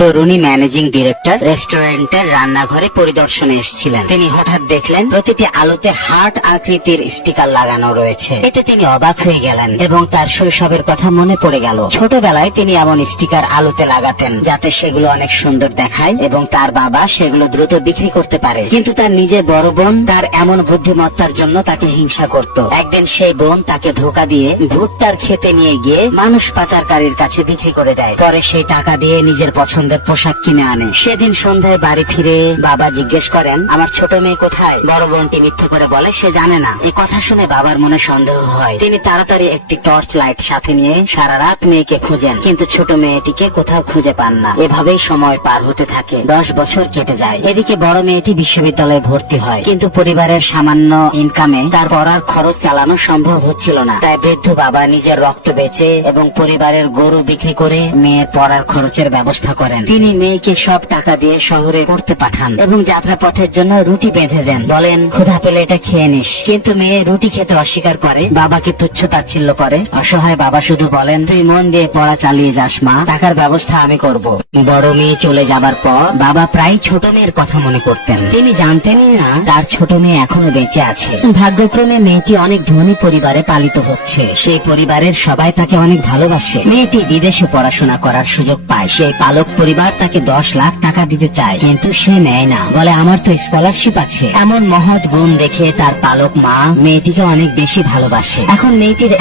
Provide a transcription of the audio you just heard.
তরুণী managing director রেস্টুরেন্টের রান্নাঘরে পরিদর্শনে এসেছিলেন। তিনি হঠাৎ দেখলেন প্রতিটি আলোতে হার্ট আকৃতির স্টিকার লাগানো রয়েছে। এতে তিনি অবাক হয়ে গেলেন এবং তার শৈশবের কথা মনে পড়ে গেল। ছোটবেলায় তিনি এমন স্টিকার আলোতে লাগাতেন যাতে সেগুলো অনেক সুন্দর দেখায় এবং তার বাবা সেগুলো দ্রুত বিক্রি করতে পারে। কিন্তু তার নিজের বড় বোন তার এমন বুদ্ধিমত্তার জন্য তাকে হিংসা করত। একদিন সেই বোন তাকে ধোঁকা দিয়ে ভুট্টার খেতে নিয়ে গিয়ে মানুষ পাচারকারীর কাছে বিক্রি করে দেয়। পরে সেই টাকা দিয়ে নিজের পছন্দের পোশাক কিনে আনে। সেদিন সন্ধ্যায় বাড়ি ফিরে বাবা জিজ্ঞেস করেন, আমার ছোট মেয়ে কোথায়? বড় বোনটি মিথ্যে করে বলে সে জানে না। এই কথা শুনে বাবার মনে সন্দেহ হয়। তিনি তাড়াতাড়ি একটি টর্চ লাইট সাথে নিয়ে সারা রাত মেয়েকে খুঁজেন, কিন্তু ছোট মেয়েটিকে কোথাও খুঁজে পান না। এভাবেই সময় পার হতে থাকে। 10 বছর কেটে যায়। এদিকে বড় মেয়েটি বিশ্ববিদ্যালয়ে ভর্তি হয়, কিন্তু পরিবারের সামান্য ইনকামে তার পড়ার খরচ চালানো সম্ভব হচ্ছিল না। তাই বৃদ্ধ বাবা নিজের রক্ত বেচে এবং পরিবারের গরু বিক্রি করে মেয়ের পড়ার খরচের ব্যবস্থা করেন। তিনি মেয়েকে সব টাকা দিয়ে শহরে পড়তে পাঠান এবং যাত্রাপথের জন্য রুটি বেঁধে দেন। বলেন, ক্ষুধা পেলে এটা খেয়ে নিস। কিন্তু মেয়ে রুটি খেতে অস্বীকার করে, বাবাকে তুচ্ছ তাচ্ছিল্য করে। অসহায় বাবা শুধু বলেন, তুই মন দিয়ে পড়া চালিয়ে যাস মা, টাকার ব্যবস্থা আমি করব। বড় মেয়ে চলে যাবার পর বাবা প্রায় ছোট মেয়ের কথা মনে করতেন। তিনি জানতেনই না তার ছোট মেয়ে এখনো বেঁচে আছে। ভাগ্যক্রমে মেয়েটি অনেক ধনী পরিবারে পালিত হচ্ছে। সেই পরিবারের সবাই তাকে অনেক ভালোবাসে। মেয়েটি বিদেশে পড়াশোনা করার সুযোগ পায়। সেই পালক পরিবার তাকে 10 লাখ টাকা দিতে চায়, কিন্তু সে নেয় না। বলে, আমার তো স্কলারশিপ আছে। এমন মহৎ গুণ দেখে তার পালক মা মেয়েটিকে অনেক বেশি ভালোবাসে। এখন মেয়েটির